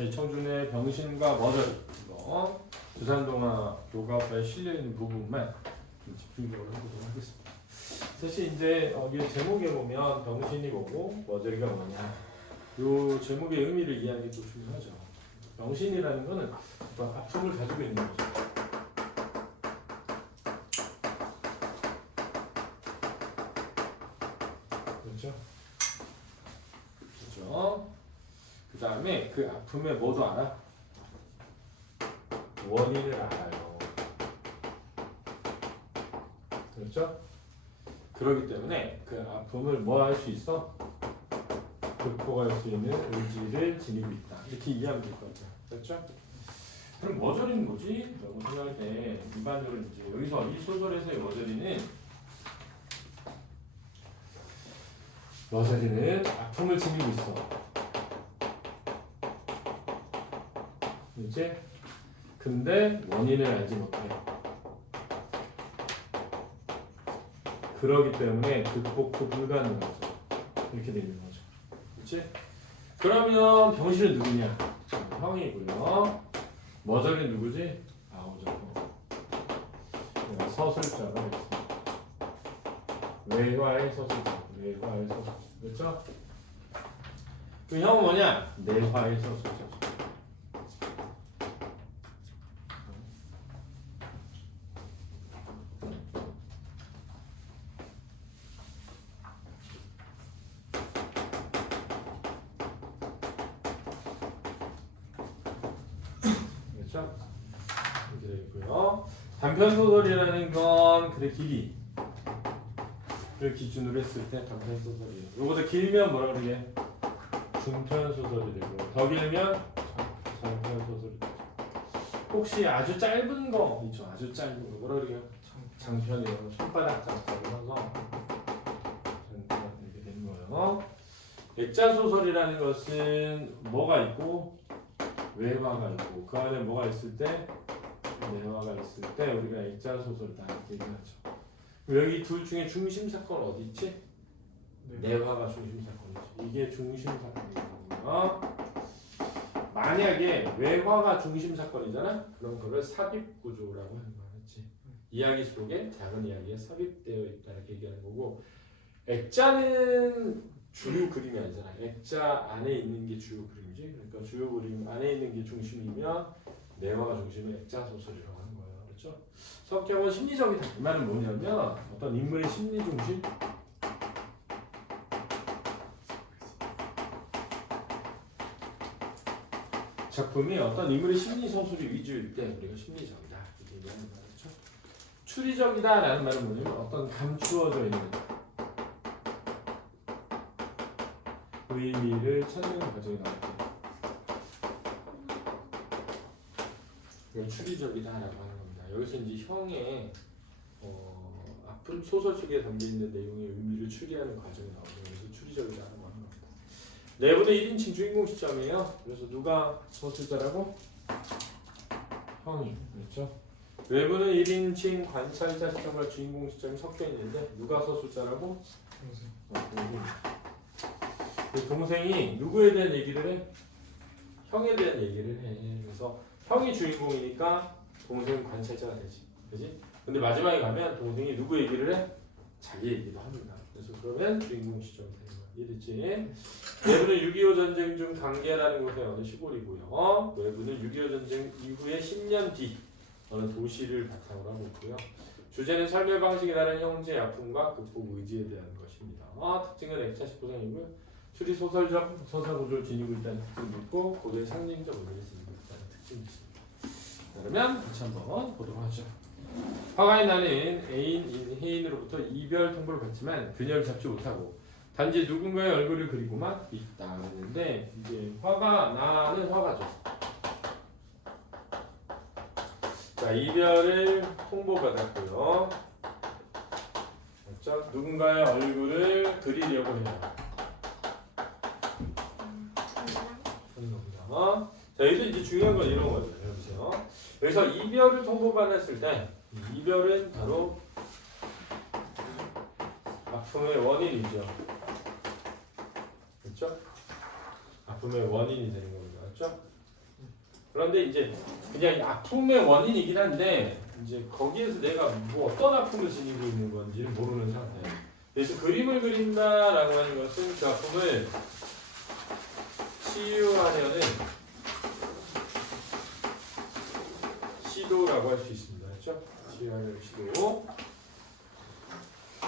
대청준의 병신과 머저리 이거 두산동화 교과서에 실려있는 부분만 좀 집중적으로 해보도록 하겠습니다. 사실 이제 여기 제목에 보면 병신이 뭐고 머저리가 뭐냐 이 제목의 의미를 이해하는 게 좀 중요하죠. 병신이라는 거는 어떤 아픔을 가지고 있는 거죠. 그렇죠? 그렇죠? 그 다음에 그 아픔의 뭐도 알아? 원인을 알아요. 그렇죠? 그렇기 때문에 그 아픔을 뭐 할 수 있어? 극복할 수 있는 의지를 지니고 있다. 이렇게 이해하면 될 것 같아요. 그렇죠? 그럼 머저리는 뭐지? 라고 생각할 때 일반적으로 이제 여기서 이 소설에서의 머저리는 아픔을 지니고 있어. 이제 근데 원인을 알지 못해. 그러기 때문에 극복도 불가능하죠. 이렇게 되는 거죠. 그렇지? 그러면 병신은 누구냐? 형이고요. 머저리는 누구지? 아우죠. 서술자가 있습니다. 외화의 서술자. 외화의 서술자. 그렇죠? 그 형은 뭐냐? 내화의 서술자. 그렇죠? 이렇게 되어 있고요. 단편 소설이라는 건 글의 길이를 기준으로 했을 때 단편 소설이에요. 이거보다 길면 뭐라 그러게? 중편 소설이 되고 더 길면 장편 소설이 되고 혹시 아주 짧은 거 있죠? 아주 짧은 거 뭐라 그러게요? 장편이라고 손바닥 장편을 써서 장편 이렇게 되는 거예요. 액자 소설이라는 것은 뭐가 있고 외화가 있고 그 안에 뭐가 있을 때 내화가 있을 때 우리가 액자 소설이다 이렇게 얘기하죠. 여기 둘 중에 중심 사건 어디 있지? 내화가 중심 사건이지. 이게 중심 사건이거든요. 만약에 외화가 중심 사건이잖아. 그럼 그걸 삽입 구조라고 하는 거야, 그렇지? 이야기 속에 작은 이야기에 삽입되어 있다 이렇게 얘기하는 거고, 액자는 주요 그림이 아니잖아. 액자 안에 있는 게 주요 그림이지. 그러니까 주요 그림 안에 있는 게 중심이면 내화가 중심은 액자 소설이라고 하는 거예요, 그렇죠? 성격은 심리적이다. 이 말은 뭐냐면 어떤 인물의 심리 중심. 작품이 어떤 인물의 심리 서술이 위주일 때 우리가 심리적이다 이렇게 얘기하는 거죠. 추리적이다라는 말은 뭐냐면 어떤 감추어져 있는 의미를 찾는 과정이 나올 때 이걸 추리적이다라고 하는 겁니다. 여기서 이제 형의 아픈 소설 속에 담겨 있는 내용의 의미를 추리하는 과정이 나오죠. 그래서 추리적이다라고 하는 겁니다. 내부는 1인칭 주인공 시점이에요. 그래서 누가 서술자라고? 형이. 그렇죠? 외부는 1인칭 관찰자 시점과 주인공 시점이 섞여 있는데 누가 서술자라고? 동생. 그 동생이 누구에 대한 얘기를 해? 형에 대한 얘기를 해. 그래서 형이 주인공이니까 동생은 관찰자가 되지. 그지? 근데 마지막에 가면 동생이 누구 얘기를 해? 자기 얘기도 합니다. 그래서 그러면 주인공 시점이 되는 거야. 이해됐지? 외부는 6.25 전쟁 중 강계라는 곳의 어느 시골이고요. 외부는 6.25 전쟁 이후에 10년 뒤 어느 도시를 바탕으로 하고 있고요. 주제는 삶의 방식이 다른 형제의 아픔과 극복 의지에 대한 것입니다. 특징은 액자식 구성이고요. 추리 소설적 서사 구조를 지니고 있다는 특징도 있고 고도의 상징적 의미를 지니고 있다는 특징이 있습니다. 그러면 같이 한번 보도록 하죠. 화가인 나는 애인인 혜인으로부터 이별 통보를 받지만 그녀를 잡지 못하고 단지 누군가의 얼굴을 그리고만 있다 했는데 이제 나는 화가죠. 자, 이별을 통보받았고요. 그렇죠? 누군가의 얼굴을 그리려고 해요. 하는 겁니다. 자, 여기서 이제 중요한 건 이런 거죠. 여보세요. 여기서 이별을 통보받았을 때 이별은 바로 아픔의 원인이죠. 그렇죠? 아픔의 원인이 되는 겁니다. 그렇죠? 그런데 이제 그냥 아픔의 원인이긴 한데 이제 거기에서 내가 뭐 어떤 아픔을 지니고 있는 건지는 모르는 상태. 그래서 그림을 그린다라고 하는 것은 그 아픔을 치유하려는 시도라고 할 수 있습니다. 그렇죠? 치유하려는 시도.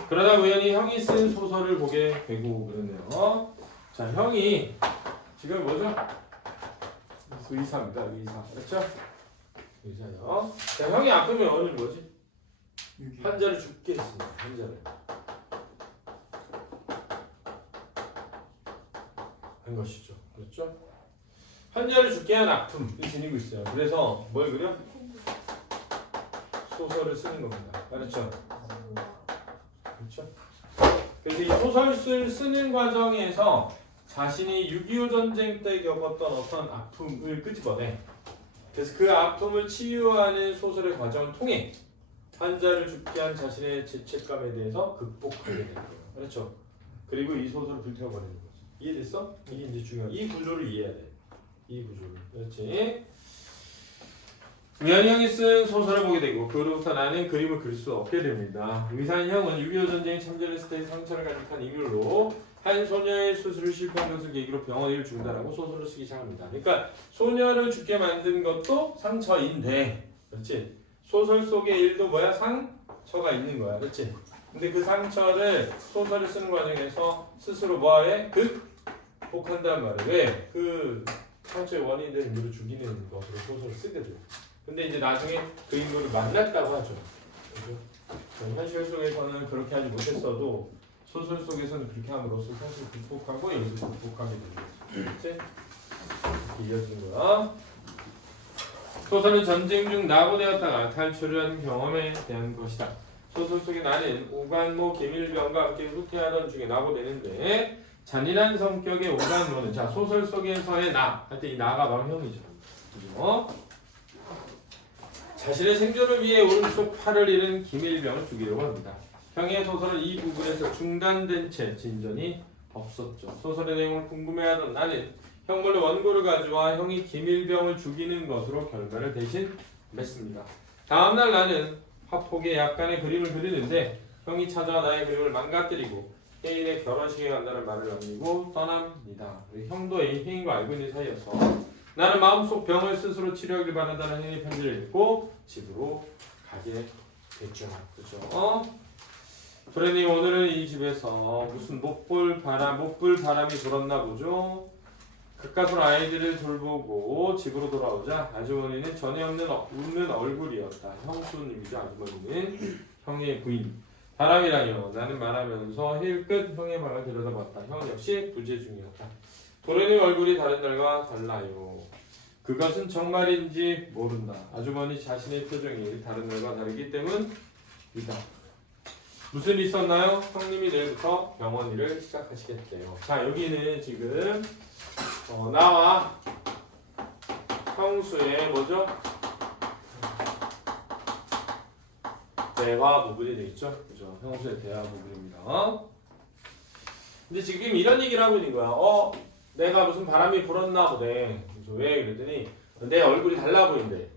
그러다 우연히 형이 쓴 소설을 보게 되고 그러네요. 자, 형이 지금 뭐죠? 의사입니다. 의사. 그렇죠? 의사요. 자, 형이 아프면 오늘 뭐지? 환자를 죽게 했습니다. 환자를. 한 것이죠. 그렇죠? 환자를 죽게 한 아픔을 지니고 있어요. 그래서 뭘 그려? 소설을 쓰는 겁니다. 그렇죠? 그렇죠? 그래서 이 소설을 쓰는 과정에서 자신이 6.25 전쟁 때 겪었던 어떤 아픔을 끄집어내. 그래서 그 아픔을 치유하는 소설의 과정을 통해 환자를 죽게 한 자신의 죄책감에 대해서 극복하게 되는 거예요. 그렇죠? 그리고 이 소설을 불태워버리는 거죠. 이해됐어? 이게 이제 중요한. 이 구조를 이해해야 돼. 이 구조를. 그렇지? 우연히 형이 쓴 소설을 보게 되고 그로부터 나는 그림을 그릴 수 없게 됩니다. 의사인 형은 6.25 전쟁에 참전했을 때 상처를 간직한 이유로 한 소녀의 수술을 실패한 것을 계기로 병원 일을 중단하고 소설을 쓰기 시작합니다. 그러니까 소녀를 죽게 만든 것도 상처인데, 그렇지? 소설 속의 일도 뭐야? 상처가 있는 거야, 그렇지? 근데 그 상처를 소설을 쓰는 과정에서 스스로 뭐해? 극복한단 말이야. 왜? 그 상처의 원인이 된 인물을 죽이는 것으로 소설을 쓰게 돼. 근데 이제 나중에 그 인물을 만났다고 하죠. 그죠? 현실 속에서는 그렇게 하지 못했어도 소설 속에서는 그렇게 함으로써 사실 극복하고 여기서 극복하게 되는 거죠. 그치? 이렇게 이어지는 거야. 소설은 전쟁 중 낙오되었다가 탈출을 한 경험에 대한 것이다. 소설 속에 나는 오간모 김일병과 함께 후퇴하던 중에 낙오되는데 잔인한 성격의 오간모는 자 소설 속에서의 나 할 때 이 나가 바로 형이죠. 그죠? 자신의 생존을 위해 오른쪽 팔을 잃은 김일병을 죽이려고 합니다. 형의 소설은 이 부분에서 중단된 채 진전이 없었죠. 소설의 내용을 궁금해하던 나는 형 몰래 원고를 가져와 형이 김일병을 죽이는 것으로 결과를 대신 맺습니다. 다음날 나는 화폭에 약간의 그림을 그리는데 형이 찾아와 나의 그림을 망가뜨리고 혜인의 결혼식에 간다는 말을 남기고 떠납니다. 형도 혜인과 알고 있는 사이여서 나는 마음속 병을 스스로 치료하길 바란다는 혜인의 편지를 읽고 집으로 가게 됐죠. 그죠? 프레님 오늘은 이 집에서 무슨 못볼 바람이 불었나 보죠. 가까스로 아이들을 돌보고 집으로 돌아오자 아주머니는 전에 없는 웃는 얼굴이었다. 형수님이죠. 아주머니는 형의 부인. 바람이라뇨. 나는 말하면서 힐끗 형의 방을 들여다봤다. 형은 역시 부재 중이었다. 도련님 얼굴이 다른 날과 달라요. 그것은 정말인지 모른다. 아주머니 자신의 표정이 다른 날과 다르기 때문이다. 무슨 일 있었나요? 형님이 내일부터 병원 일을 시작하시겠대요. 자 여기는 지금 나와 형수의 뭐죠? 대화 부분이 되겠죠? 그죠? 형수의 대화 부분입니다. 근데 지금 이런 얘기를 하고 있는 거야. 내가 무슨 바람이 불었나 보네. 그래서 왜? 그랬더니 내 얼굴이 달라 보인대.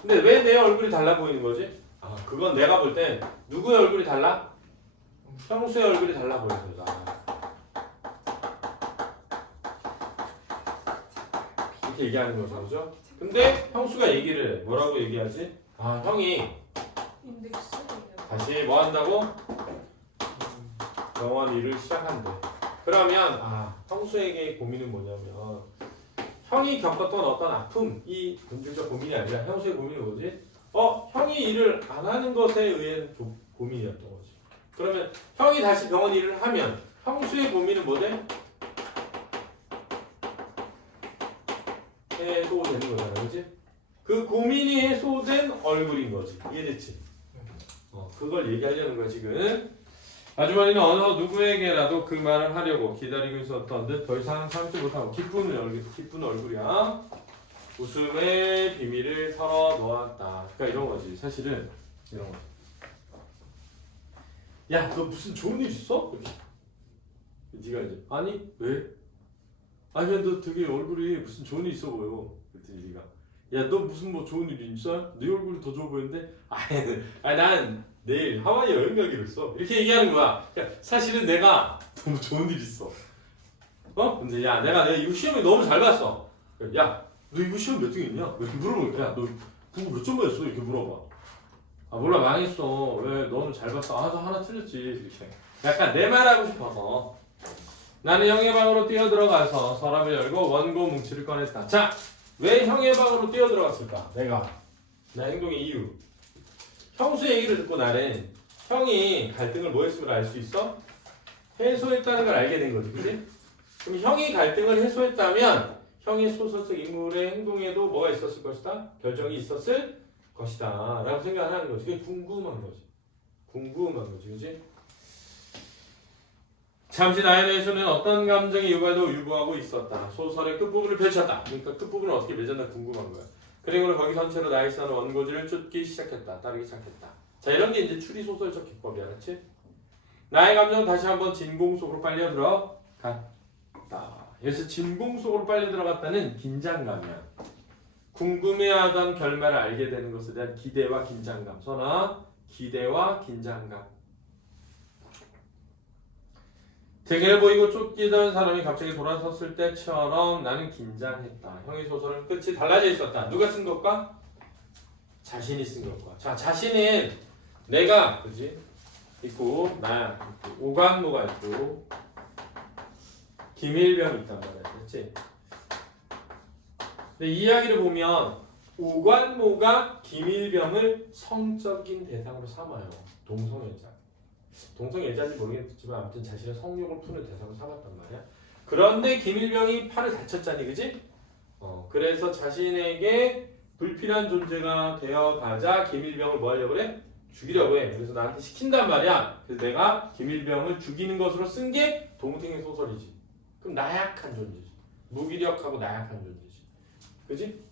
근데 왜 내 얼굴이 달라 보이는 거지? 아, 그건 내가 볼 땐 누구의 얼굴이 달라? 형수의 얼굴이 달라 보여서. 이렇게 얘기하는 거죠, 그죠? 근데 형수가 얘기를 해. 뭐라고 얘기하지? 아, 형이 다시 뭐 한다고? 병원 일을 시작한대. 그러면 형수에게 고민은 뭐냐면 형이 겪었던 어떤 아픔이 본질적 고민이 아니라 형수의 고민은 뭐지? 형이 일을 안 하는 것에 의한 고민이었던 거지. 그러면 형이 다시 병원 일을 하면 형수의 고민은 뭐지? 해소되는 거잖아, 그렇지? 그 고민이 해소된 얼굴인 거지. 이해됐지? 그걸 얘기하려는 거야 지금. 아주머니는 어느 누구에게라도 그 말을 하려고 기다리고 있었던 듯 더 이상 참지 못하고 기쁜 얼굴이야. 웃음의 비밀을 털어놓았다. 그러니까 이런 거지. 사실은 이런 거지. 야, 너 무슨 좋은 일 있어? 이렇게. 네가 이제 아니 왜? 아니 너 되게 얼굴이 무슨 좋은 일 있어 보여. 그랬더니 네가 야 너 무슨 뭐 좋은 일 있어? 네 얼굴이 더 좋아 보이는데? 아니 난 내일 하와이 여행 가기로 했어. 이렇게 얘기하는 거야. 그러니까 사실은 내가 너무 좋은 일 있어. 근데 야 내가 이거 시험에 너무 잘 봤어. 야 너 이거 시험 몇 등했냐? 이렇게 물어보니까 야 너 그거 몇 점 맞았어? 이렇게 물어봐. 아 몰라 망했어. 왜 너는 잘 봤어? 아 나 하나 틀렸지. 이렇게 약간 내 말하고 싶어서 나는 형의 방으로 뛰어들어가서 서랍을 열고 원고 뭉치를 꺼냈다. 자, 왜 형의 방으로 뛰어들어갔을까? 내가 내 행동의 이유. 형수의 얘기를 듣고 나는 형이 갈등을 뭐 했음을 알 수 있어? 해소했다는 걸 알게 된 거지, 그치? 그럼 형이 갈등을 해소했다면 형의 소설 속 인물의 행동에도 뭐가 있었을 것이다? 결정이 있었을 것이다 라고 생각하는 거지. 그게 궁금한 거지. 궁금한 거지, 그치? 잠시 나에 대해서는 어떤 감정의 유발도 유보하고 있었다. 소설의 끝부분을 펼쳤다. 그러니까 끝부분을 어떻게 맺었나 궁금한 거야. 그리고 거기 전체로 나에 있는 원고지를 쫓기 시작했다. 따르기 시작했다. 자, 이런 게 이제 추리 소설적 기법이야, 그렇지? 나의 감정은 다시 한번 진공 속으로 빨려 들어갔다. 여기서 진공 속으로 빨려 들어갔다는 긴장감이야. 궁금해하던 결말을 알게 되는 것에 대한 기대와 긴장감. 선아, 기대와 긴장감. 대개를 보이고 쫓기던 사람이 갑자기 돌아섰을 때처럼 나는 긴장했다. 형의 소설은 끝이 달라져 있었다. 누가 쓴 것과? 자신이 쓴 것과. 자, 자신은 내가 그지 있고 나 있고 오관모가 있고 김일병이 있단 말이야, 그렇지? 근데 이 이야기를 보면 오관모가 김일병을 성적인 대상으로 삼아요. 동성애자. 동성애자인지 모르겠지만 아무튼 자신의 성욕을 푸는 대상으로 삼았단 말이야. 그런데 김일병이 팔을 다쳤잖니, 그지? 그래서 자신에게 불필요한 존재가 되어가자 김일병을 뭐 하려고 그래? 죽이려고 해. 그래서 나한테 시킨단 말이야. 그래서 내가 김일병을 죽이는 것으로 쓴 게 동생의 소설이지. 그럼 나약한 존재지. 무기력하고 나약한 존재지. 그지?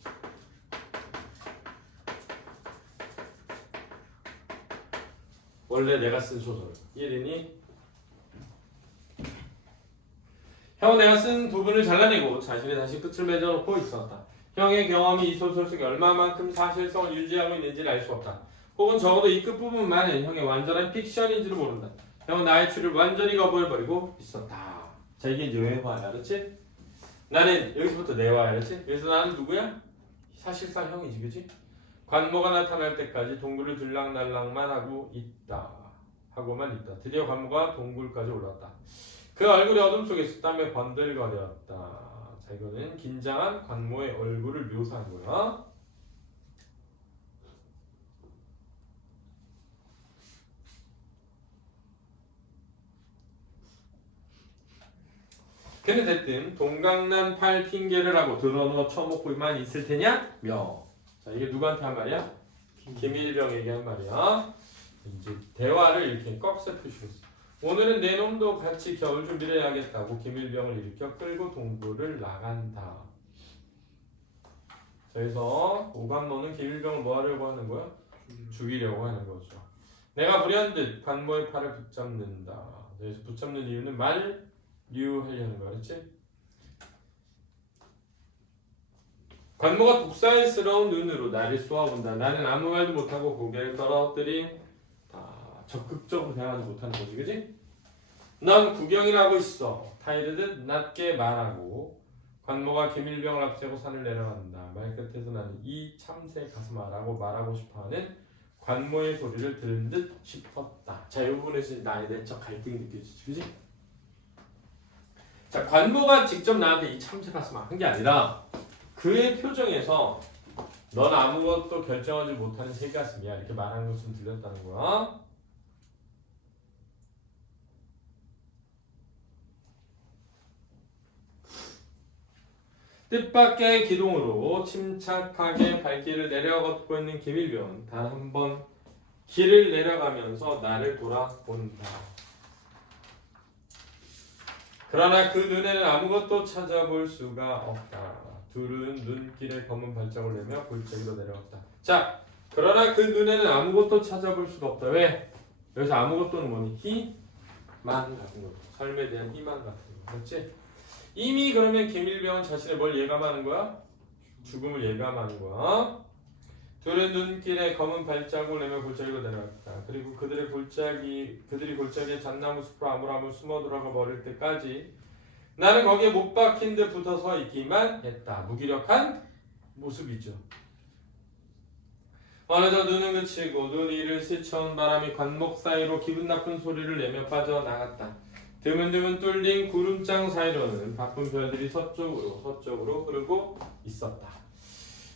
원래 내가 쓴 소설. 이해되니? 형은 내가 쓴 부분을 잘라내고 자신의 다시 끝을 맺어놓고 있었다. 형의 경험이 이 소설 속에 얼마만큼 사실성을 유지하고 있는지는 알 수 없다. 혹은 적어도 이 끝부분만은 형의 완전한 픽션인지를 모른다. 형은 나의 추리를 완전히 거부해버리고 있었다. 자, 이게 이제 외화야, 그렇지? 나는 여기서부터 내화야, 그렇지? 그래서 나는 누구야? 사실상 형이지, 그렇지? 관모가 나타날 때까지 동굴을 들락날락만 하고 있다. 하고만 있다. 드디어 관모가 동굴까지 올랐다. 그 얼굴이 어둠 속에서 땀에 번들거렸다. 자, 이거는 긴장한 관모의 얼굴을 묘사한 거야. 그는 대뜸 동강난 팔 핑계를 하고 드러누워 처먹고만 있을 테냐? 며. 자, 이게 누구한테 한 말이야? 김일병에게 한 말이야. 이제 대화를 이렇게 꺽쇠 표시했어. 오늘은 내 놈도 같이 겨울 준비를 해야겠다고 김일병을 일으켜 끌고 동굴을 나간다. 자, 그래서 오관모는 김일병을 뭐 하려고 하는 거야? 죽이려고 하는 거죠. 내가 불현듯 관모의 팔을 붙잡는다. 그래서 붙잡는 이유는 만류하려는 거야, 그렇지? 관모가 독사일스러운 눈으로 나를 쏘아본다. 나는 아무 말도 못하고 고개를 떨어뜨린 적극적으로 대화하지 못하는 거지, 그지? 넌 구경이나 하고 있어. 타이르듯 낮게 말하고 관모가 김일병을 앞세고 산을 내려간다. 말끝에서 나는 이 참새 가슴아라고 말하고 싶어하는 관모의 소리를 들은 듯 싶었다. 자, 이 부분에서 나의 내적 갈등이 느껴지지, 그지? 자, 관모가 직접 나한테 이 참새 가슴아 한 게 아니라 그의 표정에서 넌 아무것도 결정하지 못하는 새가슴이야 이렇게 말하는 것은 들렸다는 거야. 뜻밖의 기동으로 침착하게 발길을 내려 걷고 있는 김일병은 단 한 번 길을 내려가면서 나를 돌아본다. 그러나 그 눈에는 아무것도 찾아볼 수가 없다. 둘은 눈길에 검은 발자국을 내며 골짜기로 내려갔다. 자, 그러나 그 눈에는 아무것도 찾아볼 수가 없다. 왜? 여기서 아무것도는 뭐니? 희망 같은 거. 삶에 대한 희망 같은 거. 그렇지? 이미 그러면 개밀병은 자신의 뭘 예감하는 거야? 죽음을 예감하는 거야. 둘은 눈길에 검은 발자국을 내며 골짜기로 내려갔다. 그리고 그들이 골짜기에 잣나무 숲으로 아물아물 숨어 들어가 버릴 때까지 나는 거기에 못 박힌 듯 붙어 서 있기만 했다. 무기력한 모습이죠. 어느덧 눈은 그치고 눈 위를 스쳐온 바람이 관목 사이로 기분 나쁜 소리를 내며 빠져나갔다. 드문드문 뚫린 구름장 사이로는 바쁜 별들이 서쪽으로 흐르고 있었다.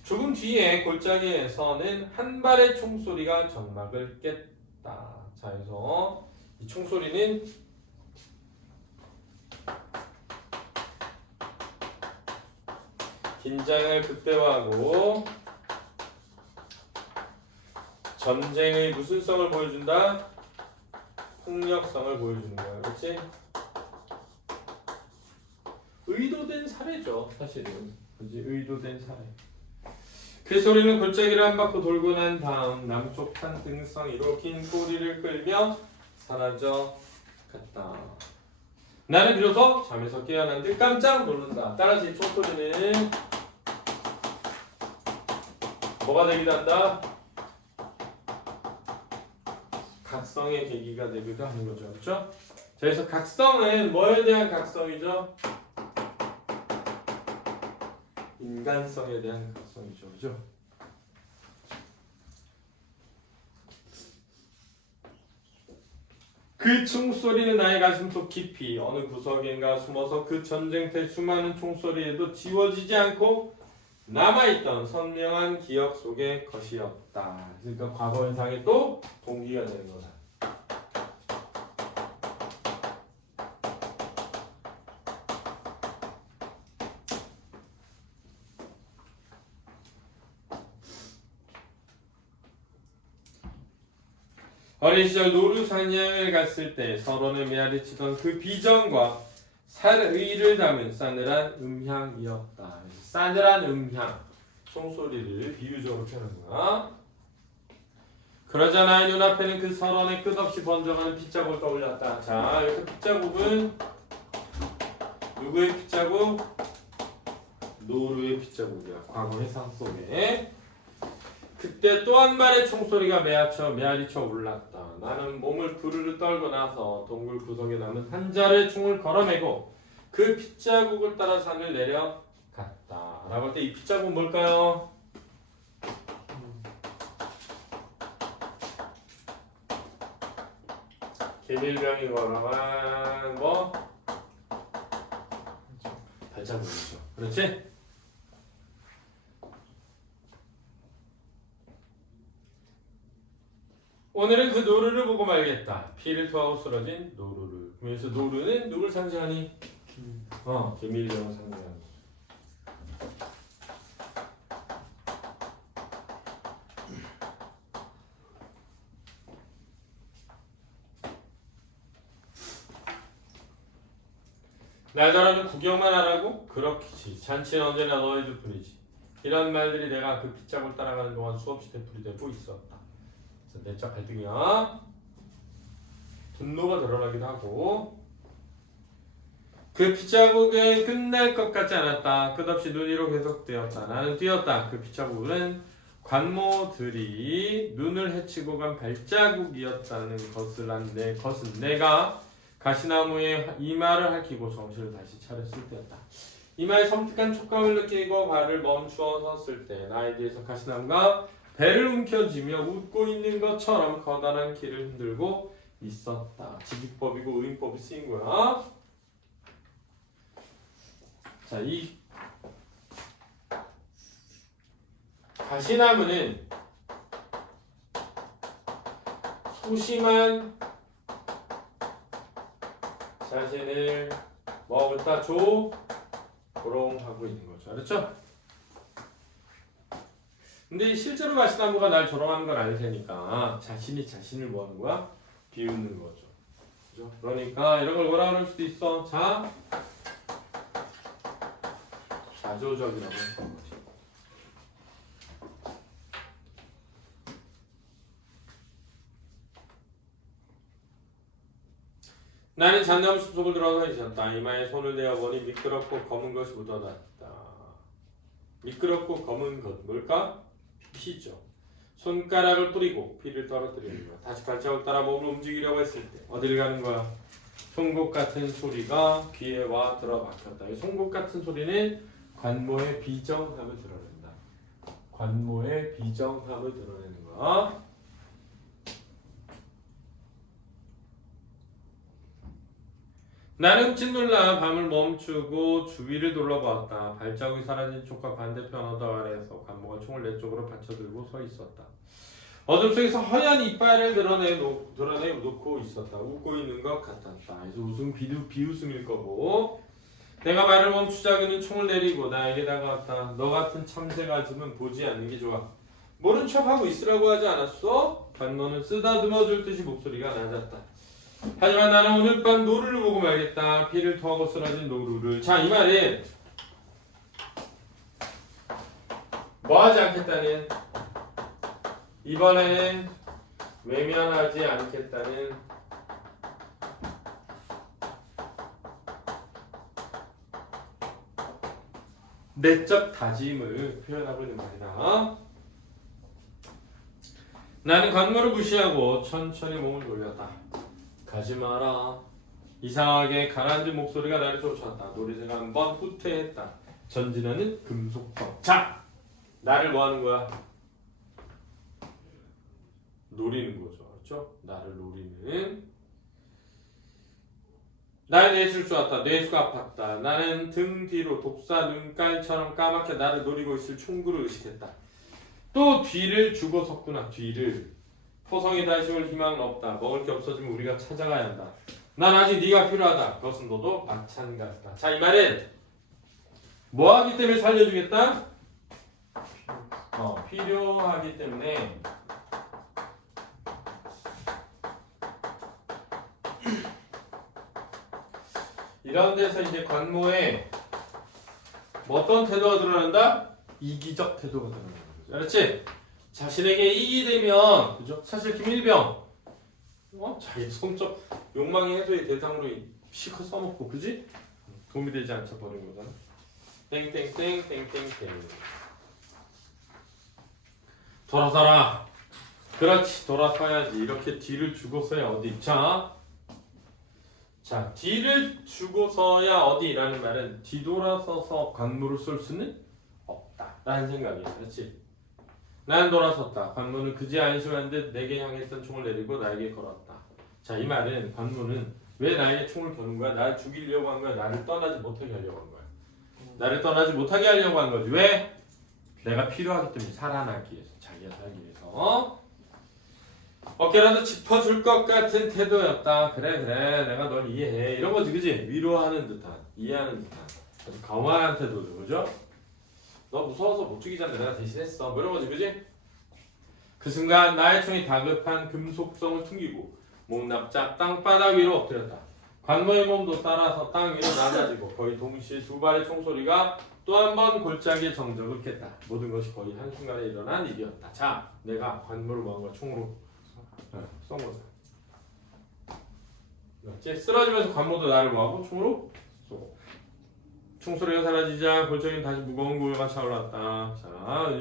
조금 뒤에 골짜기에서는 한 발의 총소리가 정막을 깼다. 자, 그래서 이 총소리는 긴장을 극대화하고 전쟁의 무슨 성을 보여준다? 폭력성을 보여주는 거야. 그렇지? 의도된 살해죠, 사실은. 그렇지? 의도된 살해. 그 소리는 골짜기를 한 바퀴 돌고 난 다음 남쪽 산 등성이로 긴 꼬리를 끌며 사라져 갔다. 나는 비로소 잠에서 깨어난 듯 깜짝 놀란다. 따라서 이 총소리는 뭐가 되기도 한다? 각성의 계기가 되기도 하는 거죠. 그렇죠? 자, 그래서 각성은 뭐에 대한 각성이죠? 인간성에 대한 각성이죠. 그죠? 그 총소리는 나의 가슴속 깊이 어느 구석인가 숨어서 그 전쟁터 수많은 총소리에도 지워지지 않고 남아있던 선명한 기억 속의 것이었다. 그러니까 과거 현상의 또 동기가 되는 거다. 어린 시절 노루 사냥을 갔을 때 서로를 메아리치던 그 비전과 살의를 담은 싸늘한 음향이었다. 싸늘한 음향, 총소리를 비유적으로 표현한 거야. 그러자 나의 눈앞에는 그 설원에 끝없이 번져가는 핏자국을 떠올렸다. 자, 여기서 핏자국은 누구의 핏자국? 노루의 핏자국이야. 과거 해상 속에. 그때 또 한 발의 총소리가 메아리쳐 올랐다. 나는 몸을 부르르 떨고 나서 동굴 구석에 남은 한 자루의 총을 걸어매고 그 핏자국을 따라 산을 내려갔다. 라고 할 때 이 핏자국은 뭘까요? 개밀병이 걸어간 뭐? 발자국이죠. 그렇지? 오늘은 그 노루를 보고 말겠다. 피를 토하고 쓰러진 노루를. 그래서 노루는 누굴 상징하니? 개밀병을 상징하니. 날더라도 구경만 하라고? 그렇지. 잔치는 언제나 너희들 뿐이지. 이런 말들이 내가 그 핏자국을 따라가는 동안 수없이 되풀이되고 있었다. 내적 갈등이야. 분노가 드러나기도 하고. 그 핏자국은 끝날 것 같지 않았다. 끝없이 눈 위로 계속되었다. 나는 뛰었다. 그 핏자국은 관모들이 눈을 헤치고 간 발자국이었다는 것은 내가 가시나무에 이마를 핥히고 정신을 다시 차렸을 때였다. 이마에 섬뜩한 촉감을 느끼고 발을 멈추어 섰을 때 나에 대해서 가시나무가 배를 움켜쥐며 웃고 있는 것처럼 커다란 키를 흔들고 있었다. 지기법이고 의인법이 쓰인 거야. 자, 이 가시나무는 소심한 자신을 뭐하고 있다? 조롱하고 있는 거죠. 알았죠? 근데 실제로 가시나무가 날 조롱하는 건 아닐 테니까 자신이 자신을 뭐하는 거야? 비웃는 거죠. 그죠? 그러니까 이런 걸 뭐라 그럴 수도 있어. 자, 자조적이라고 하는 거지. 나는 잣나무 숲속을 들어서 있었다. 이마에 손을 대어보니 미끄럽고 검은 것이 묻어났다. 미끄럽고 검은 것 뭘까? 피죠. 손가락을 뿌리고 피를 떨어뜨리는 거야. 다시 발자국 따라 몸을 움직이려고 했을 때 어딜 가는 거야? 송곳 같은 소리가 귀에 와 들어박혔다. 이 송곳 같은 소리는 관모의 비정함을 드러낸다. 관모의 비정함을 드러내는 거야. 나는 흠칫 놀라 밤을 멈추고 주위를 둘러보았다. 발자국이 사라진 쪽과 반대편 언덕 아래에서 관모가 총을 내 쪽으로 받쳐들고 서 있었다. 어둠 속에서 허연 이빨을 드러내놓고 있었다. 웃고 있는 것 같았다. 그래서 웃음 비웃음일 거고. 내가 말을 멈추자 그는 총을 내리고 나에게 다가왔다. 너 같은 참새가슴은 보지 않는 게 좋아. 모른 척하고 있으라고 하지 않았어? 관모는 쓰다듬어 줄 듯이 목소리가 낮았다. 하지만 나는 오늘 밤 노루를 보고 말겠다. 피를 토하고 쓰러진 노루를. 자, 이 말은 뭐하지 않겠다는, 이번에는 외면하지 않겠다는 내적 다짐을 표현하고 있는 말이다. 나는 관모를 무시하고 천천히 몸을 돌렸다. 가지 마라. 이상하게 가라앉은 목소리가 나를 쫓아왔다. 노리새가 한번 후퇴했다. 전진하는 금속성. 자! 나를 뭐 하는 거야? 노리는 거죠. 그렇죠? 나를 노리는. 나의 뇌수를 쪼았다. 뇌수가 아팠다. 나는 등 뒤로 독사 눈깔처럼 까맣게 나를 노리고 있을 총구를 의식했다. 또 뒤를 주고 섰구나. 뒤를. 포성이 다시 올 희망은 없다. 먹을 게 없어지면 우리가 찾아가야 한다. 난 아직 네가 필요하다. 그것은 너도 마찬가지다. 자, 이 말은 뭐 하기 때문에 살려주겠다? 필요하기 때문에 이런 데서 이제 관모에 어떤 태도가 드러난다? 이기적 태도가 드러난다. 그렇지? 자신에게 이익이 되면, 그죠? 사실 김일병, 자기 성적 욕망의 해소의 대상으로 실컷 써먹고, 그지? 도움이 되지 않자 버린 거잖아. 땡땡땡. 돌아서라. 그렇지, 돌아서야지. 이렇게 뒤를 주고서야 어디? 자, 뒤를 주고서야 어디라는 말은 뒤돌아서서 관모를 쏠 수는 없다. 라는 생각이야. 그렇지? 나는 돌아섰다. 관모는 그지 안심한 듯 내게 향했던 총을 내리고 나에게 걸었다. 자, 이 말은 관모는 왜 나에게 총을 겨눈 거야? 나를 죽이려고 한 거야? 나를 떠나지 못하게 하려고 한 거야? 나를 떠나지 못하게 하려고 한 거지. 왜? 내가 필요하기 때문에 살아나기 위해서. 자기가 살기 위해서. 어깨라도 짚어줄 것 같은 태도였다. 그래 내가 널 이해해. 이런 거지, 그지? 위로하는 듯한, 이해하는 듯한 아주 강화한 태도죠. 그죠? 너 무서워서 못 죽이잖아. 내가 대신했어. 뭐 이런 거지, 그지? 그 순간 나의 총이 다급한 금속성을 튕기고 목납작 땅바닥 위로 엎드렸다. 관모의 몸도 따라서 땅 위로 낮아지고 거의 동시에 두 발의 총소리가 또 한 번 골짜기에 정적을 깼다. 모든 것이 거의 한순간에 일어난 일이었다. 자, 내가 관모를 모은 걸 총으로 쏜 거다. 맞지? 쓰러지면서 관모도 나를 모아고 총으로 쏘고. 총소리가 사라지자 골짜기는 다시 무거운 고요가 차올랐다. 자,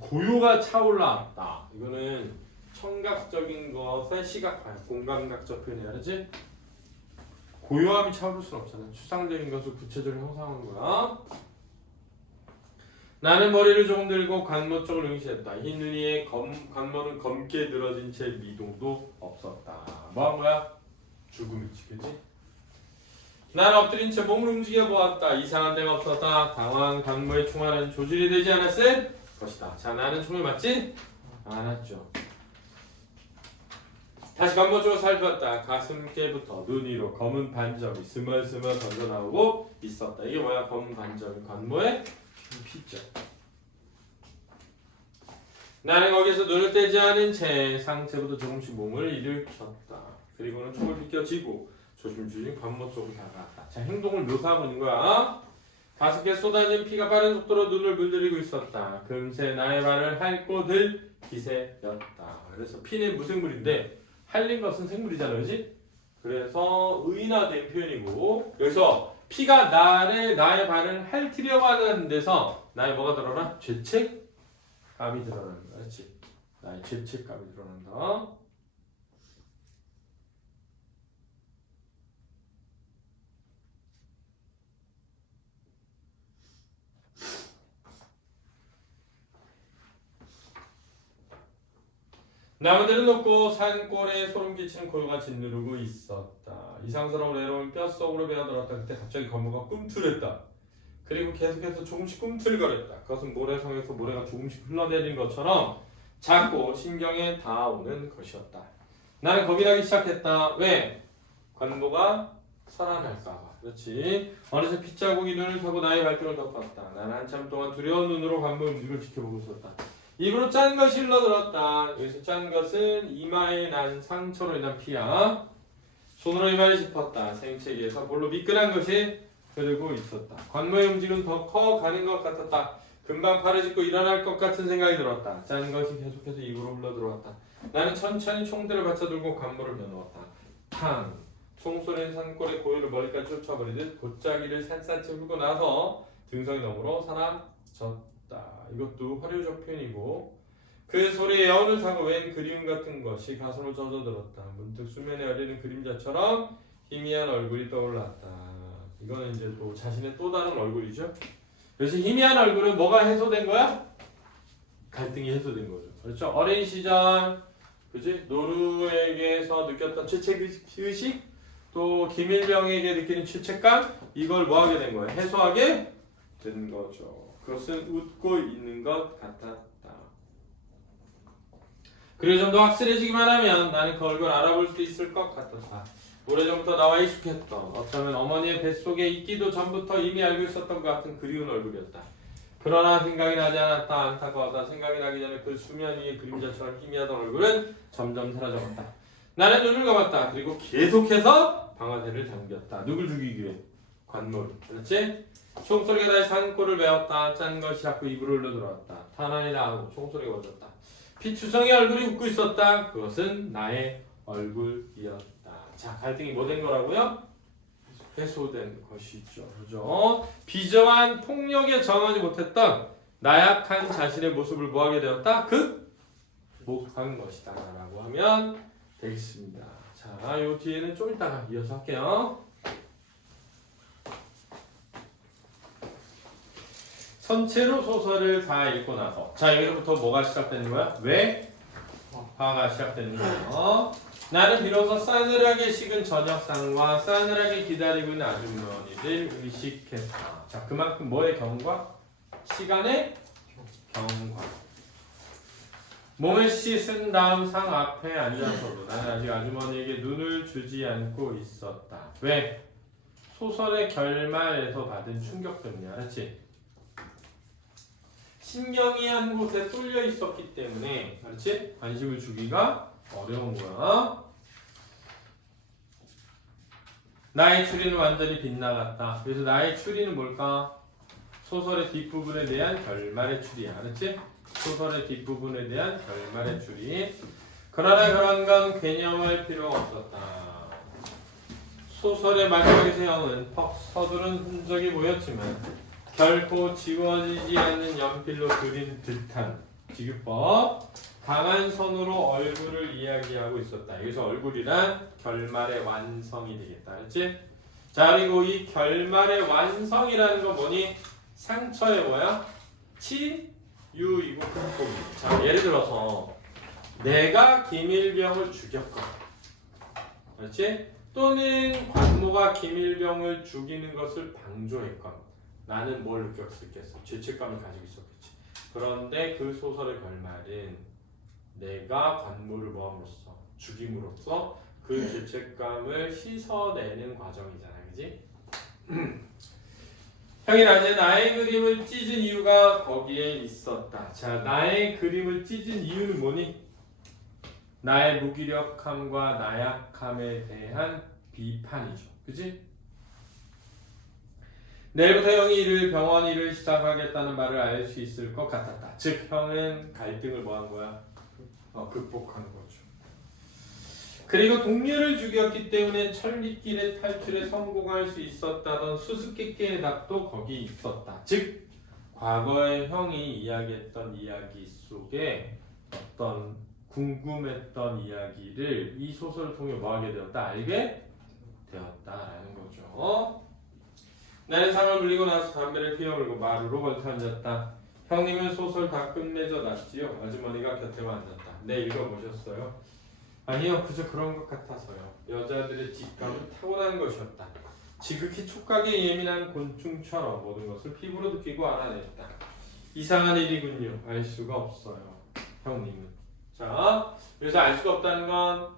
고요가 차올랐다. 이거는 청각적인 것의 시각, 공감각적 표현이야, 그렇지? 고요함이 차오를 수는 없잖아. 추상적인 것을 구체적으로 형상하는 거야. 나는 머리를 조금 들고 관모 쪽을 응시했다. 흰 눈 위에 관모는 검게 늘어진 채 미동도 없었다. 뭐한 거야? 죽음이지, 그치? 나는 엎드린 채 몸을 움직여 보았다. 이상한 데가 없었다. 당황한 관모의 총알은 조질이 되지 않았을 것이다. 자, 나는 총을 맞지 않았죠. 다시 관모 쪽을 살펴봤다. 가슴께부터 눈 위로 검은 반점이 스멀스멀 던져나오고 있었다. 이게 뭐야? 검은 반점이 관모의 피죠. 나는 거기서 눈을 떼지 않은 채 상체부터 조금씩 몸을 일으켰다. 그리고는 총을 비껴쥐고 조심조심 관모 쪽으로 다가갔다. 자, 행동을 묘사하고 있는 거야. 가슴께 쏟아진 피가 빠른 속도로 눈을 물들이고 있었다. 금세 나의 발을 핥고 들 기세였다. 그래서 피는 무생물인데 핥는 것은 생물이잖아, 그렇지? 그래서 의인화된 표현이고 여기서 P가 나의 발을 핥으려고 하는 데서 나의 뭐가 드러나? 죄책감이 드러난다. 그렇지? 나의 죄책감이 드러난다. 나무들은 높고 산골에 소름 끼치는 고요가 짓누르고 있었다. 이상스러운 외로움이 뼛속으로 배어들었다. 그때 갑자기 건모가 꿈틀했다. 그리고 계속해서 조금씩 꿈틀거렸다. 그것은 모래성에서 모래가 조금씩 흘러내린 것처럼 작고 신경에 닿아오는 것이었다. 나는 겁이 나기 시작했다. 왜? 관모가 살아날까봐. 그렇지. 어느새 핏자국이 눈을 타고 나의 발등을 덮었다. 나는 한참 동안 두려운 눈으로 관모의 움직임을 지켜보고 있었다. 입으로 짠 것이 흘러들었다. 여기서 짠 것은 이마에 난 상처로 인한 피야. 손으로 이마를 짚었다. 생채기에서 볼로 미끈한 것이 흐르고 있었다. 관모의 움직임은 더 커가는 것 같았다. 금방 팔을 짚고 일어날 것 같은 생각이 들었다. 짠 것이 계속해서 입으로 흘러들어왔다. 나는 천천히 총대를 받쳐들고 관모를 겨누었다. 탕! 총소리는 산골의 고요를 멀리까지 쫓아버리듯 곧자기를 샅샅이 훑고 나서 등성이 너머로 사라졌다. 이것도 화류적 표현이고 그 소리에 여운을 타고 웬 그리움 같은 것이 가슴을 젖어들었다. 문득 수면에 어리는 그림자처럼 희미한 얼굴이 떠올랐다. 이거는 이제 또 자신의 또 다른 얼굴이죠. 그래서 희미한 얼굴은 뭐가 해소된 거야? 갈등이 해소된 거죠. 그렇죠? 어린 시절 그지? 노루에게서 느꼈던 죄책의식 또 김일병에게 느끼는 죄책감 이걸 뭐하게 된 거예요? 해소하게 된 거죠. 그것은 웃고 있는 것 같았다. 그리고 좀 더 확실해지기만 하면 나는 그 얼굴 알아볼 수 있을 것 같았다. 오래전부터 나와 익숙했던 어쩌면 어머니의 뱃속에 있기도 전부터 이미 알고 있었던 것 같은 그리운 얼굴이었다. 그러나 생각이 나지 않았다. 안타까웠다. 생각이 나기 전에 그 수면 위의 그림자처럼 희미하던 얼굴은 점점 사라져갔다. 나는 눈을 감았다. 그리고 계속해서 방아쇠를 당겼다. 누굴 죽이기 위해? 관모를. 그렇지? 총소리가 다시 산골을 메웠다. 짠 것이 자꾸 입으로 흘러들어왔다. 탄환이 나고 총소리가 멎었다. 피투성의 얼굴이 웃고 있었다. 그것은 나의 얼굴이었다. 자, 갈등이 뭐 된 거라고요? 해소된 것이죠. 그죠? 비정한 폭력에 정하지 못했던 나약한 자신의 모습을 뭐하게 되었다? 극복한 것이다. 라고 하면 되겠습니다. 자, 요 뒤에는 좀 이따가 이어서 할게요. 전체로 소설을 다 읽고 나서 자 여기서부터 뭐가 시작되는 거야? 왜? 화가 시작되는 거예요. 나는 비로소 싸늘하게 식은 저녁상과 싸늘하게 기다리고 있는 아주머니를 의식했다. 자 그만큼 뭐의 경과? 시간의 경과. 몸을 씻은 다음 상 앞에 앉아서도 나는 아직 아주머니에게 눈을 주지 않고 있었다. 왜? 소설의 결말에서 받은 충격 때문이야. 그렇지? 신경이 한 곳에 쏠려 있었기 때문에 그렇지? 관심을 주기가 어려운 거야. 나의 추리는 완전히 빗나갔다. 그래서 나의 추리는 뭘까? 소설의 뒷부분에 대한 결말의 추리야. 그렇지? 소설의 뒷부분에 대한 결말의 추리. 그러나 그런 건 개념할 필요가 없었다. 소설의 마지막에서 형은 퍽 서두른 흔적이 보였지만 결코 지워지지 않는 연필로 그린 듯한 비교법 강한 선으로 얼굴을 이야기하고 있었다. 여기서 얼굴이란 결말의 완성이 되겠다. 그렇지? 자 그리고 이 결말의 완성이라는 건 뭐니? 상처의 뭐야? 치유이고 극복이고. 자 예를 들어서 내가 김일병을 죽였거나 그렇지? 또는 관모가 김일병을 죽이는 것을 방조했거나 나는 뭘 느꼈겠어? 죄책감을 가지고 있었겠지. 그런데 그 소설의 결말은 내가 관모를 모함으로써 죽임으로써 그 죄책감을 씻어내는 과정이잖아. 그지? 형이 낮에 나의 그림을 찢은 이유가 거기에 있었다. 자, 나의 그림을 찢은 이유는 뭐니? 나의 무기력함과 나약함에 대한 비판이죠. 그지? 내일부터 형이 병원 일을 시작하겠다는 말을 알 수 있을 것 같았다. 즉 형은 갈등을 뭐한 거야? 극복한 거죠. 그리고 동료를 죽였기 때문에 천리길의 탈출에 성공할 수 있었다던 수수께끼의 답도 거기 있었다. 즉 과거에 형이 이야기했던 이야기 속에 어떤 궁금했던 이야기를 이 소설을 통해 뭐하게 되었다? 알게 되었다라는 거죠. 나는 상을 물리고 나서 담배를 피워물고 마루로 걸터앉았다. 형님은 소설 다 끝내져 놨지요. 아주머니가 곁에만 앉았다. 네, 읽어보셨어요? 아니요, 그저 그런 것 같아서요. 여자들의 직감은 타고난 것이었다. 지극히 촉각에 예민한 곤충처럼 모든 것을 피부로 느끼고 알아냈다. 이상한 일이군요. 알 수가 없어요. 형님은. 자, 그래서 알 수가 없다는 건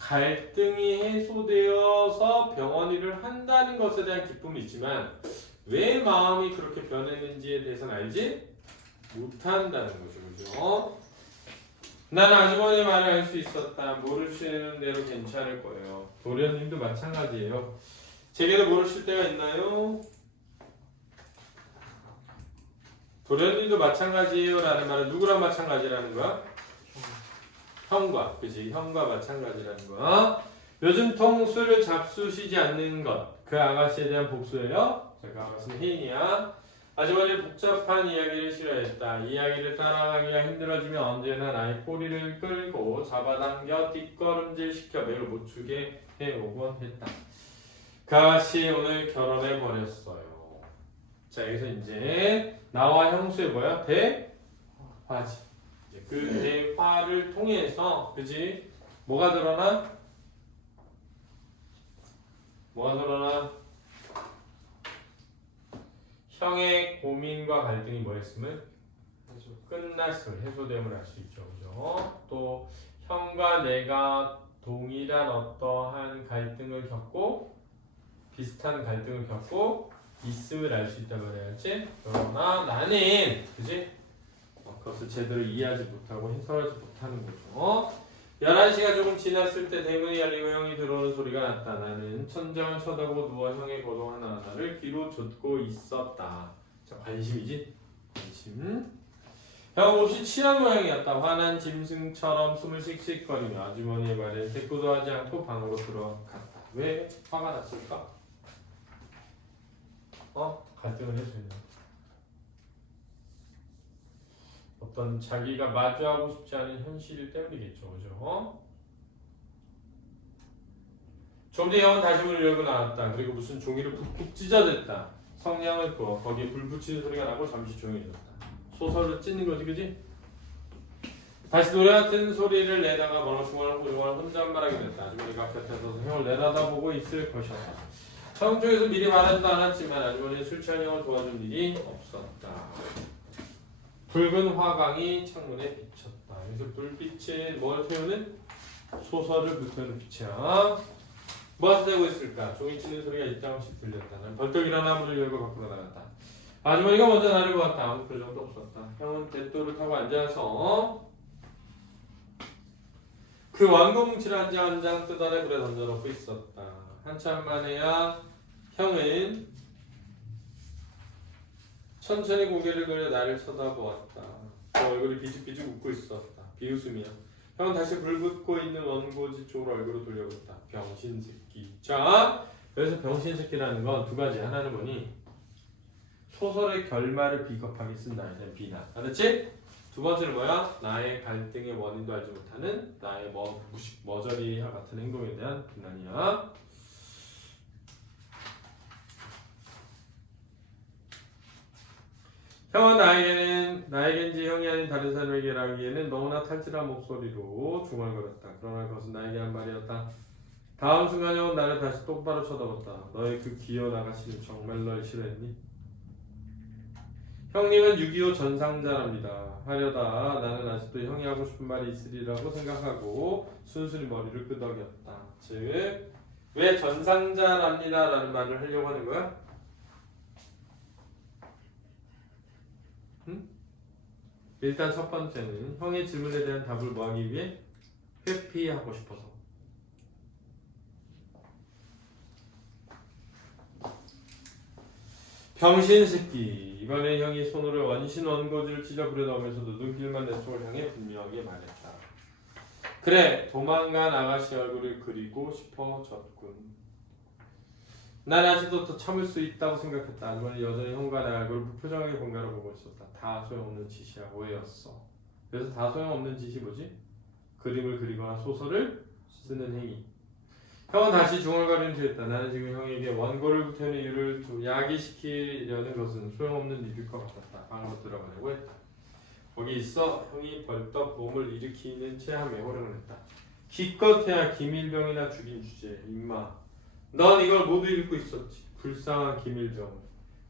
갈등이 해소되어서 병원 일을 한다는 것에 대한 기쁨이 있지만 왜 마음이 그렇게 변했는지에 대해서는 알지 못한다는 거죠. 그죠? 나는 아주머니의 말을 알 수 있었다. 모르시는 대로 괜찮을 거예요. 도련님도 마찬가지예요. 제게도 모르실 때가 있나요? 도련님도 마찬가지예요 라는 말은 누구랑 마찬가지라는 거야? 형과, 그지? 형과 마찬가지라는 거야. 요즘 통수를 잡수시지 않는 것, 그 아가씨에 대한 복수예요. 그 아가씨는 혜인이야. 아주머니 복잡한 이야기를 싫어했다. 이야기를 따라가기가 힘들어지면 언제나 나의 꼬리를 끌고 잡아당겨 뒷걸음질시켜 매우 못 추게 해오곤 했다. 그 아가씨 오늘 결혼해버렸어요. 자, 여기서 이제 나와 형수의 뭐야? 대화지. 그 대화를 통해서, 그지? 뭐가 드러나? 뭐가 드러나? 형의 고민과 갈등이 뭐였으면? 끝났음을, 해소됨을 알 수 있죠. 그죠? 또 형과 내가 동일한 어떠한 갈등을 겪고 비슷한 갈등을 겪고 있음을 알 수 있다고 해야지. 그러나 나는, 그지? 그것을 제대로 이해하지 못하고 해설하지 못하는 거죠. 11시가 조금 지났을 때 대문이 열리고 형이 들어오는 소리가 났다. 나는 천장을 쳐다보고 누워 형의 거동 하나하나를 귀로 좇고 있었다. 자, 관심이지? 관심. 형 몹시 취한 모양이었다. 화난 짐승처럼 숨을 씩씩거리며 아주머니의 말에 대꾸도 하지 않고 방으로 들어갔다. 왜 화가 났을까? 갈등을 해소했나? 어떤 자기가 마주하고 싶지 않은 현실 때문이겠죠. 그죠? 좀 뒤에 형은 다시 문을 열고 나왔다. 그리고 무슨 종이를 푹푹 찢어댔다. 성냥을 그어 거기에 불 붙이는 소리가 나고 잠시 조용해졌다. 소설을 찢는 거지, 그지? 다시 노래 같은 소리를 내다가 머렁충얼 혼잣말하게 됐다. 아주머니가 곁에 서서 형을 내려다보고 있을 것이었다. 형 쪽에서 미리 말하지도 않았지만 아주머니는 술 취한 형을 도와준 일이 없었다. 붉은 화광이 창문에 비쳤다. 그래서 불빛이 뭘 태우는? 소설을 불태우는 빛이야. 무엇을 태우고 있을까? 종이 치는 소리가 일장씩 들렸다. 난 벌떡 일어나 문을 열고 밖으로 나갔다. 아주머니가 먼저 나를 보았다. 아무 표정도 없었다. 형은 대도를 타고 앉아서 그 왕고뭉치를 한 장 한 장 뜯어내 물에 던져놓고 있었다. 한참 만에야 형은 천천히 고개를 돌려 나를 쳐다보았다. 그 얼굴이 비죽비죽 웃고 있었다. 비웃음이야. 형은 다시 불 붙고 있는 원고지 쪽으로 얼굴을 돌려봤다. 병신새끼. 자, 여기서 병신새끼라는 건 두 가지. 하나는 뭐니? 소설의 결말을 비겁하게 쓴 나에 대한 비난. 알았지? 두 번째는 뭐야? 나의 갈등의 원인도 알지 못하는 나의 머저리와 같은 행동에 대한 비난이야. 형은 나에겐지 형이 아닌 다른 사람에게라기에는 너무나 탈진한 목소리로 중얼거렸다. 그러나 그것은 나에게 한 말이었다. 다음 순간 형은 나를 다시 똑바로 쳐다봤다. 너의 그 귀여운 아가씨는 정말 널 싫어했니? 형님은 6.25 전상자랍니다. 하려다 나는 아직도 형이 하고 싶은 말이 있으리라고 생각하고 순순히 머리를 끄덕였다. 즉, 왜 전상자랍니다 라는 말을 하려고 하는 거야? 일단 첫 번째는 형의 질문에 대한 답을 뭐하기 위해? 회피하고 싶어서. 병신새끼. 이번에 형이 손으로 원신 원고지를 찢어 부려넣으면서도 눈길만 내 쪽을 향해 분명하게 말했다. 그래 도망간 아가씨 얼굴을 그리고 싶어졌군. 난 아직도 더 참을 수 있다고 생각했다. 하지만 여전히 형과 내 얼굴을 무표정하게 번갈아 보고 있었다. 다 소용없는 짓이야. 오해였어. 그래서 다 소용없는 짓이 뭐지? 그림을 그리거나 소설을 쓰는 행위. 형은 다시 중얼거리는 듯했다. 나는 지금 형에게 원고를 불태우는 이유를 야기시키려는 것은 소용없는 일일 것 같았다. 방으로 들어가려고 했다. 거기 있어. 형이 벌떡 몸을 일으키는 체함에 호령을 했다. 기껏해야 김일병이나 죽인 주제에 임마. 넌 이걸 모두 읽고 있었지. 불쌍한 김일병.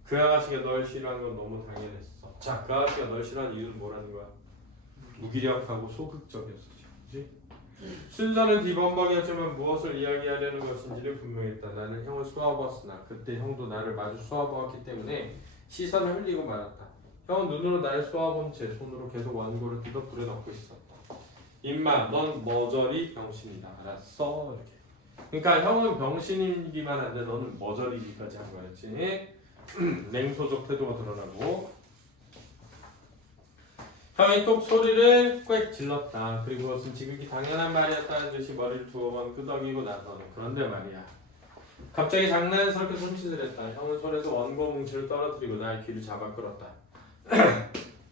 그 아가씨가 널 싫어하는 건 너무 당연했어. 자, 그 아가씨가 널 싫어하는 이유는 뭐라는 거야? 무기력하고 소극적이었지. 그치? 순서는 뒤범벅이었지만 무엇을 이야기하려는 것인지는 분명했다. 나는 형을 쏘아보았으나 그때 형도 나를 마주 쏘아보았기 때문에 시선을 흘리고 말았다. 형은 눈으로 나를 쏘아본 채 손으로 계속 원고를 뜯어 불에 넣고 있었다. 임마, 넌 머저리 병신이다. 알았어? 이렇게. 그러니까 형은 병신이기만 한데 너는 머저리기까지 한 거였지. 냉소적 태도가 드러나고 형이 똑 소리를 꽥 질렀다. 그리고 그것은 지극히 당연한 말이었다는 듯이 머리를 두어 번 끄덕이고 나서는 그런데 말이야. 갑자기 장난스럽게 손짓을 했다. 형은 손에서 원고 뭉치를 떨어뜨리고 나의 귀를 잡아 끌었다.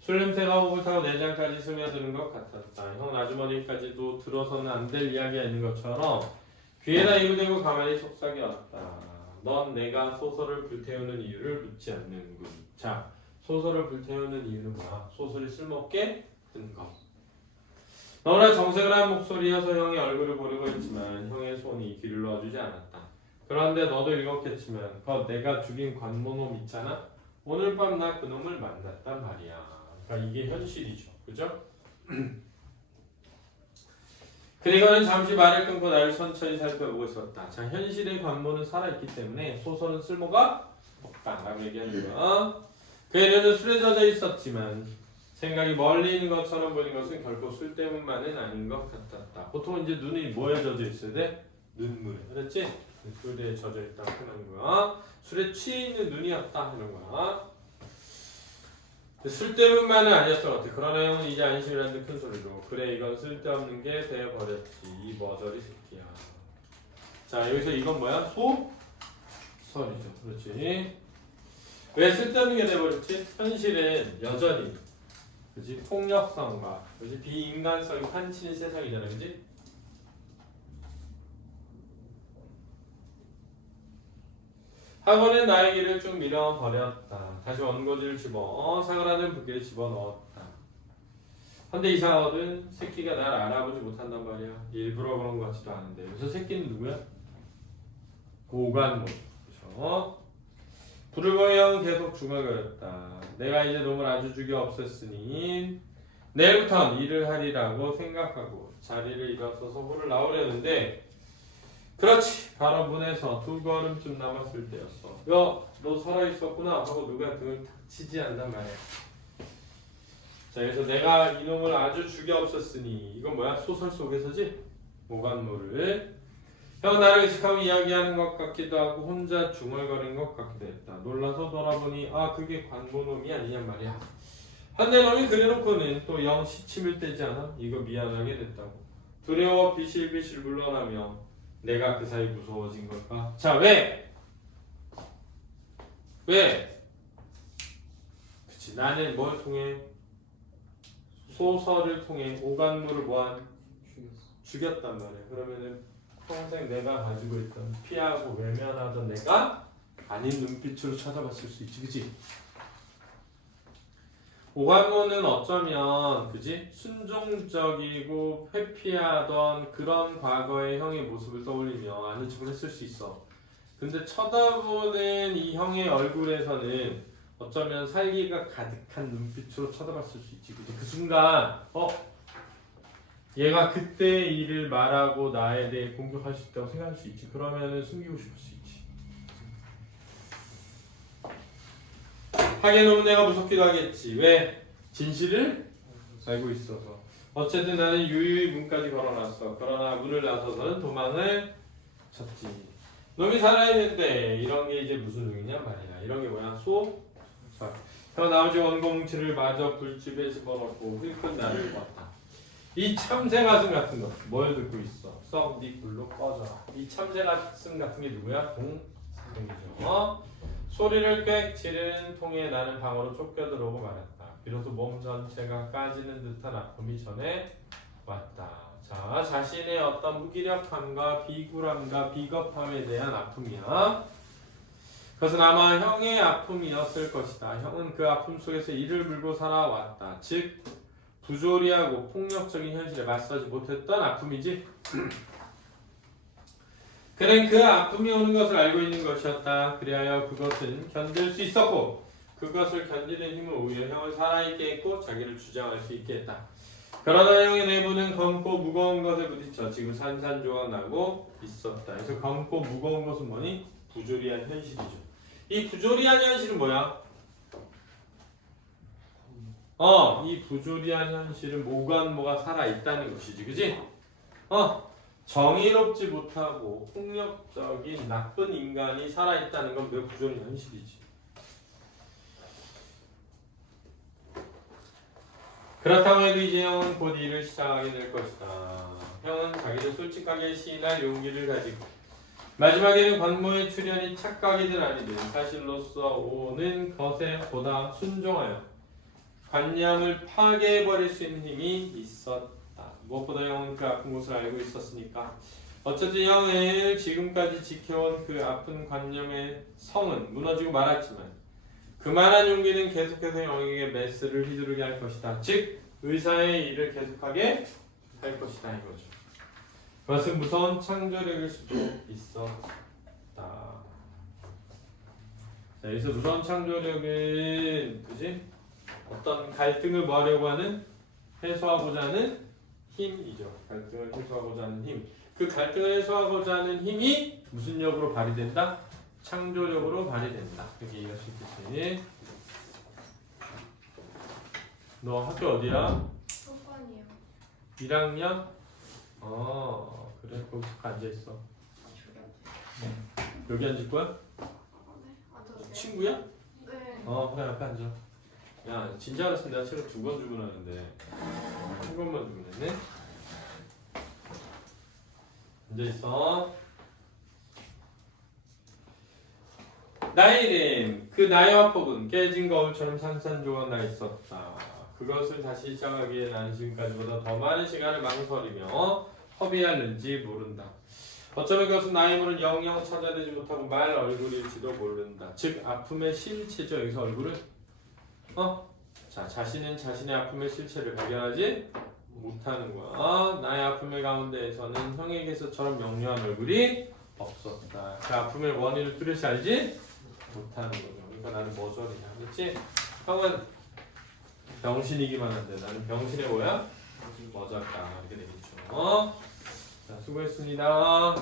술 냄새가 호흡을 타고 내장까지 스며드는 것 같았다. 형은 아주머니까지도 들어서는 안 될 이야기가 있는 것처럼 귀에다 입을 대고 가만히 속삭여왔다. 넌 내가 소설을 불태우는 이유를 묻지 않는군. 자, 소설을 불태우는 이유는 뭐야? 소설이 쓸모없게 든 것. 너무나 정색을 한 목소리여서 형의 얼굴을 보려고 했지만 형의 손이 귀를 넣어주지 않았다. 그런데 너도 읽었겠지만 그 내가 죽인 관모놈 있잖아? 오늘 밤 나 그놈을 만났단 말이야. 그러니까 이게 현실이죠. 그죠? 그리고는 잠시 말을 끊고 나를 천천히 살펴보고 있었다. 자, 현실의 관모는 살아있기 때문에 소설은 쓸모가 없다라고 얘기하는 거야. 그의 눈은 술에 젖어 있었지만 생각이 멀리 있는 것처럼 보이는 것은 결코 술 때문만은 아닌 것 같았다. 보통 이제 눈이 뭐에 젖어 있어야 돼? 눈물에. 그렇지? 술에 젖어 있다고 표현하는 거야. 술에 취해 있는 눈이었다 이런 거야. 술 때문만은 아니었던 것 같아. 그러나 형은 이제 안심이라는 듯 큰 소리로 그래 이건 쓸데없는 게 되어버렸지. 이 머저리 새끼야. 자, 여기서 이건 뭐야? 소설이죠. 그렇지? 왜 쓸데없는 게 되어버렸지? 현실은 여전히 그렇지? 폭력성과 그렇지? 비인간성이 판치는 세상이잖아. 그렇지? 학원에 나의 길을 쭉 밀어버렸다. 다시 원고지를 사그라든 붓기를 집어넣었다. 근데 이상하거든. 새끼가 날 알아보지 못한단 말이야. 일부러 그런 것 같지도 않은데. 여기서 새끼는 누구야? 오간모. 그렇죠? 불을 보여 형은 계속 중얼거렸다. 내가 이제 놈을 아주 죽여 없앴으니 내일부턴 일을 하리라고 생각하고 자리를 일어서서 홀을 나오려는데 그렇지. 바로 문에서 두 걸음쯤 남았을 때였어. 야, 너 살아있었구나 하고 누가 등을 탁 치지 않단 말이야. 자, 그래서 내가 이놈을 아주 죽여 없었으니 이건 뭐야? 소설 속에서지? 오간모를 형 나를 의식하고 이야기하는 것 같기도 하고 혼자 중얼거리는 것 같기도 했다. 놀라서 돌아보니 아 그게 관모놈이 아니냔 말이야. 한내 놈이 그래놓고는 또 영 시침을 떼지 않아? 이거 미안하게 됐다고. 두려워 비실비실 물러나며 내가 그 사이 무서워진 걸까? 자, 왜? 그치, 나는 뭘 통해? 소설을 통해 오간무를 뭐한? 죽였단 말이야. 그러면은 평생 내가 가지고 있던 피하고 외면하던 내가 아닌 눈빛으로 쳐다봤을 수 있지, 그치? 오간무는 어쩌면 그지? 순종적이고 회피하던 그런 과거의 형의 모습을 떠올리며 아는 척을 했을 수 있어. 근데 쳐다보는 이 형의 얼굴에서는 어쩌면 살기가 가득한 눈빛으로 쳐다봤을 수 있지. 그치? 그 순간 얘가 그때 일을 말하고 나에 대해 공격할 수 있다고 생각할 수 있지. 그러면은 숨기고 싶을 수 있지. 하게 놓으면 내가 무섭기도 하겠지. 왜? 진실을 알고 있어서. 어쨌든 나는 유유히 문까지 걸어놨어. 그러나 문을 나서서는 도망을 쳤지. 놈이 살아있는데 이런 게 이제 무슨 놈이냐 말이야. 이런 게 뭐야? 소설. 형 아버지 원고 뭉치를 마저 불집에 집어넣고 힐끗 나를 보았다. 이 참새 가슴 같은 거 뭘 듣고 있어? 썩니 불로 꺼져라. 이 참새 가슴 같은 게 누구야? 동생이죠. 소리를 꽥 지르는 통에 나는 방으로 쫓겨들어오고 말았다. 비로소 몸 전체가 까지는 듯한 아픔이 전해 왔다. 자, 자신의 어떤 무기력함과 비굴함과 비겁함에 대한 아픔이야. 그것은 아마 형의 아픔이었을 것이다. 형은 그 아픔 속에서 이를 물고 살아왔다. 즉 부조리하고 폭력적인 현실에 맞서지 못했던 아픔이지. 그는 그 아픔이 오는 것을 알고 있는 것이었다. 그리하여 그것은 견딜 수 있었고 그것을 견디는 힘은 오히려 형을 살아있게 했고 자기를 주장할 수 있게 했다. 그러나 형의 내부는 검고 무거운 것에 부딪혀 지금 산산조각 나고 있었다. 그래서 검고 무거운 것은 뭐니? 부조리한 현실이죠. 이 부조리한 현실은 뭐야? 이 부조리한 현실은 뭐가 살아있다는 것이지, 그지? 정의롭지 못하고 폭력적인 나쁜 인간이 살아있다는 건 매우 부조리한 현실이지. 그렇다고 해도 이제 형은 곧 일을 시작하게 될 것이다. 형은 자기를 솔직하게 시인할 용기를 가지고 마지막에는 관모의 출현이 착각이든 아니든 사실로서 오는 것에 보다 순종하여 관념을 파괴해버릴 수 있는 힘이 있었다. 무엇보다 형은 그 아픈 것을 알고 있었으니까. 어쨌든 형을 지금까지 지켜온 그 아픈 관념의 성은 무너지고 말았지만 그만한 용기는 계속해서 형에게 메스를 휘두르게 할 것이다. 즉 의사의 일을 계속하게 할 것이다 이거죠. 그것은 무서운 창조력일 수도 있었다. 자, 여기서 무서운 창조력은 그지? 어떤 갈등을 뭐하려고 하는 해소하고자 하는 힘이죠. 갈등을 해소하고자 하는 힘. 그 갈등을 해소하고자 하는 힘이 무슨力으로 발휘된다? 창조력으로 발휘된다. 이렇게 이해할 수 있겠지. 너 학교 어디야? 3번이요. 1학년? 그래. 거기 잠깐 앉아있어. 여기 앉을 거야? 네, 앉아도 돼요? 친구야? 네. 그래 앞에 앉아. 야 진짜 알았으면 내가 책을 2권 주문하는데 한 권만 주문했네. 앉아있어. 나의 이름, 그 나의 화폭은 깨진 거울처럼 산산조각 나 있었다. 그것을 다시 시작하기에 나는 지금까지보다 더 많은 시간을 망설이며 허비하는지 모른다. 어쩌면 그것은 나의 힘으로는 영영 찾아내지 못하고 말 얼굴일지도 모른다. 즉 아픔의 실체죠. 여기서 얼굴은 자, 자신은 자신의 아픔의 실체를 발견하지 못하는 거야. 나의 아픔의 가운데에서는 형에게서처럼 명료한 얼굴이 없었다. 그 아픔의 원인을 뚜렷이 알지 못하는 거죠. 그러니까 나는 머저리냐, 그렇지? 형은 병신이기만 한데 나는 병신의 뭐야? 머저리다. 이렇게 되겠죠. 자, 수고했습니다.